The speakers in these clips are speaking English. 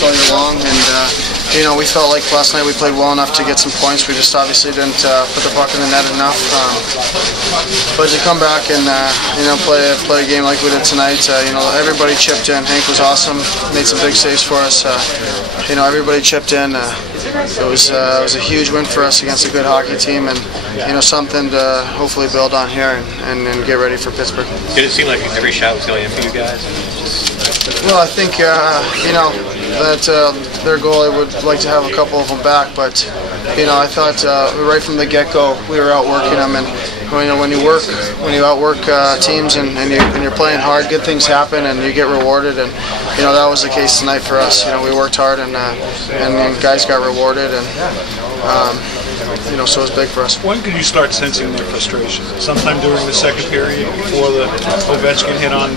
practice all year long, and we felt like last night we played well enough to get some points. We just obviously didn't put the puck in the net enough. But to come back and play a game like we did tonight, everybody chipped in. Hank was awesome, made some big saves for us. Everybody chipped in. It was a huge win for us against a good hockey team, and something to hopefully build on here and get ready for Pittsburgh. Did it seem like every shot was going in for you guys? Well, I think that their goalie would like to have a couple of them back, but I thought right from the get-go we were outworking them, and when you outwork teams and you're playing hard, good things happen and you get rewarded, and that was the case tonight for us. We worked hard and guys got rewarded, and so it was big for us. When could you start sensing their frustration? Sometime during the second period, before the Ovechkin hit on?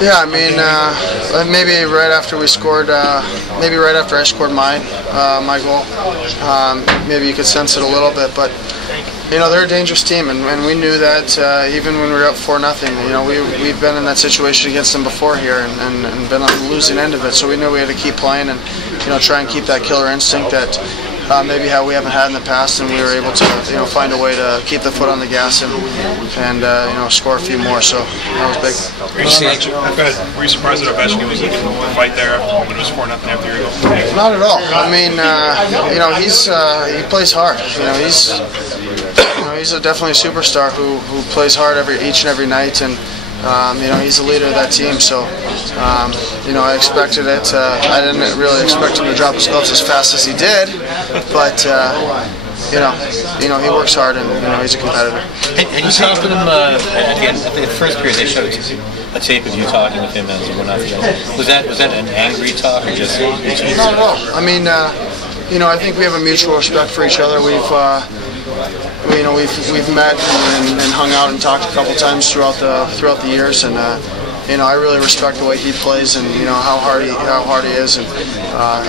Yeah, maybe right after we scored, maybe right after I scored my goal, maybe you could sense it a little bit, but they're a dangerous team, and we knew that even when we were up 4-0. We've been in that situation against them before here and been on the losing end of it, so we knew we had to keep playing and try and keep that killer instinct that maybe how we haven't had in the past, and we were able to find a way to keep the foot on the gas and score a few more. So that was big. Were you surprised that Ovechkin was looking to fight there when it was 4-0 after your goal? Not at all. He plays hard. He's definitely a superstar who plays hard each and every night, and he's the leader of that team. So I expected it. I didn't really expect him to drop his gloves as fast as he did, but he works hard, and he's a competitor. And you talked with him at the first period. They showed a tape of you talking with him as you went off. Was that an angry talk or just? Not at all. I think we have a mutual respect for each other. We've met and hung out and talked a couple times throughout the years, and I really respect the way he plays and how hard he is, and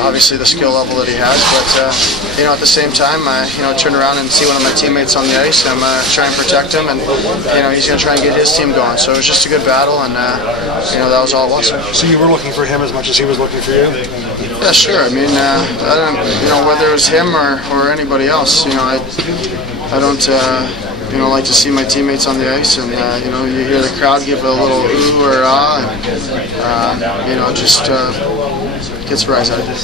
obviously the skill level that he has. But at the same time, I turn around and see one of my teammates on the ice. I'm try and protect him, and he's going to try and get his team going. So it was just a good battle, and that was all it was. So you were looking for him as much as he was looking for you? Yeah, sure. I don't, whether it was him or anybody else, I don't like to see my teammates on the ice, and you hear the crowd give a little ooh or ah, and just gets rise out of it.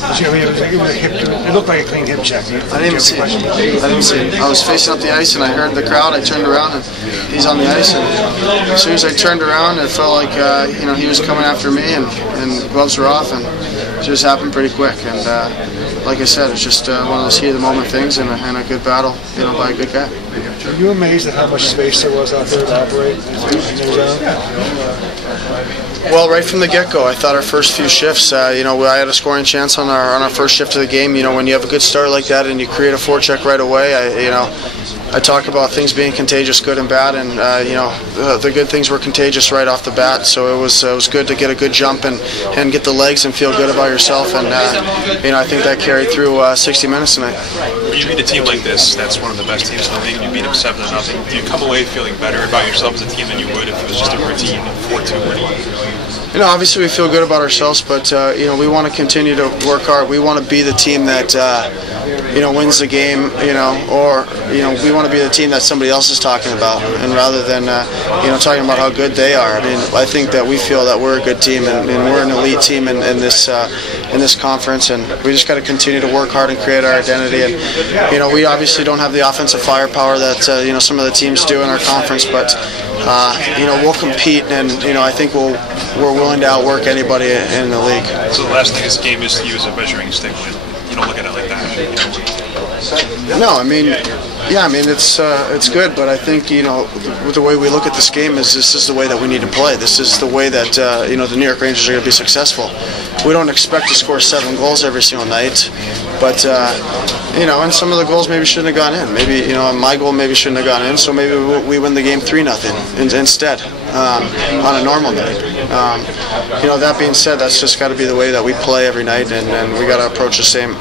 It looked like a clean hip check. I didn't even see it. I was facing up the ice, and I heard the crowd. I turned around, and he's on the ice, and as soon as I turned around, it felt like he was coming after me, and gloves were off, and it just happened pretty quick. And like I said, it's just one of those heat of the moment things, and a good battle, by a good guy. Are you amazed at how much space there was out there to operate? Well, right from the get-go, I thought our first few shifts, I had a scoring chance on our first shift of the game. When you have a good start like that and you create a forecheck right away, I talk about things being contagious, good and bad, and the good things were contagious right off the bat. So it was good to get a good jump and get the legs and feel good about yourself, and I think that carried through 60 minutes tonight. When you beat a team like this, that's one of the best teams in the league, and you beat them 7-0. Do you come away feeling better about yourself as a team than you would if it was just a routine 4-2 win? Obviously we feel good about ourselves, but we want to continue to work hard. We want to be the team that wins the game, or we want to be the team that somebody else is talking about, and rather than talking about how good they are. I think that we feel that we're a good team, and we're an elite team in this conference, and we just got to continue to work hard and create our identity. And we obviously don't have the offensive firepower that some of the teams do in our conference, but we'll compete, and I think we're willing to outwork anybody in the league. So the last thing this game is to use a measuring stick. You don't look at it like that. No, it's good, but I think the way we look at this game is this is the way that we need to play. This is the way that the New York Rangers are going to be successful. We don't expect to score 7 goals every single night, but and some of the goals maybe shouldn't have gone in. Maybe my goal maybe shouldn't have gone in, so maybe we win the game 3-0 instead. on a normal night. That being said, that's just got to be the way that we play every night, and we got to approach the same,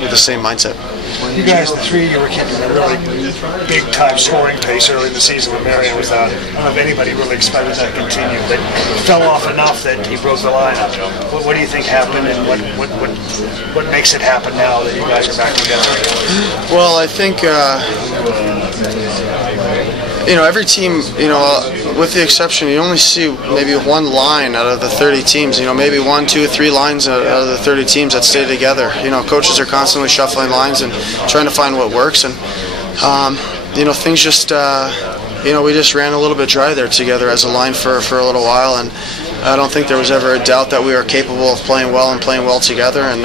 with the same mindset. You guys, the three of you were keeping a really big-time scoring pace early in the season when Marion was out. I don't know if anybody really expected that to continue, but it fell off enough that he broke the lineup. What do you think happened, and what makes it happen now that you guys are back together? Well, I think every team, with the exception, you only see maybe one line out of the 30 teams. Maybe 1, 2, 3 lines out of the 30 teams that stay together. Coaches are constantly shuffling lines and trying to find what works, and things just we just ran a little bit dry there together as a line for a little while, and I don't think there was ever a doubt that we were capable of playing well together. And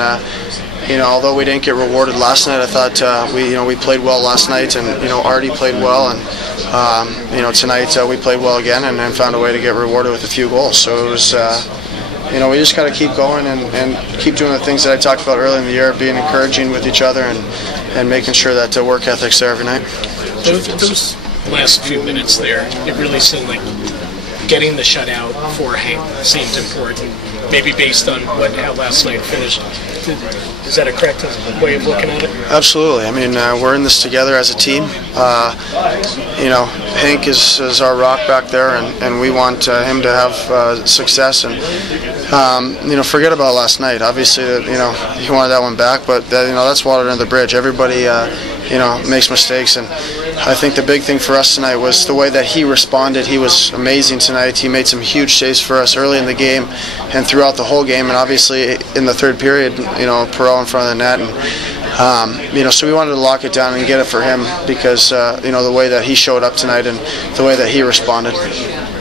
although we didn't get rewarded last night, I thought we played well last night, and Artie played well, and tonight we played well again, and found a way to get rewarded with a few goals. So it was we just got to keep going and keep doing the things that I talked about earlier in the year, being encouraging with each other and making sure that the work ethic's there every night. Those last few minutes there, it really seemed like getting the shutout for Hank seemed important, maybe based on how last night finished. Is that a correct way of looking at it? Absolutely. I mean, we're in this together as a team. Hank is our rock back there, and we want him to have success. And forget about last night. Obviously, he wanted that one back, but that's water under the bridge. Everybody makes mistakes, and I think the big thing for us tonight was the way that he responded. He was amazing tonight. He made some huge saves for us early in the game and throughout the whole game, and obviously in the third period, Perot in front of the net, and so we wanted to lock it down and get it for him because the way that he showed up tonight and the way that he responded.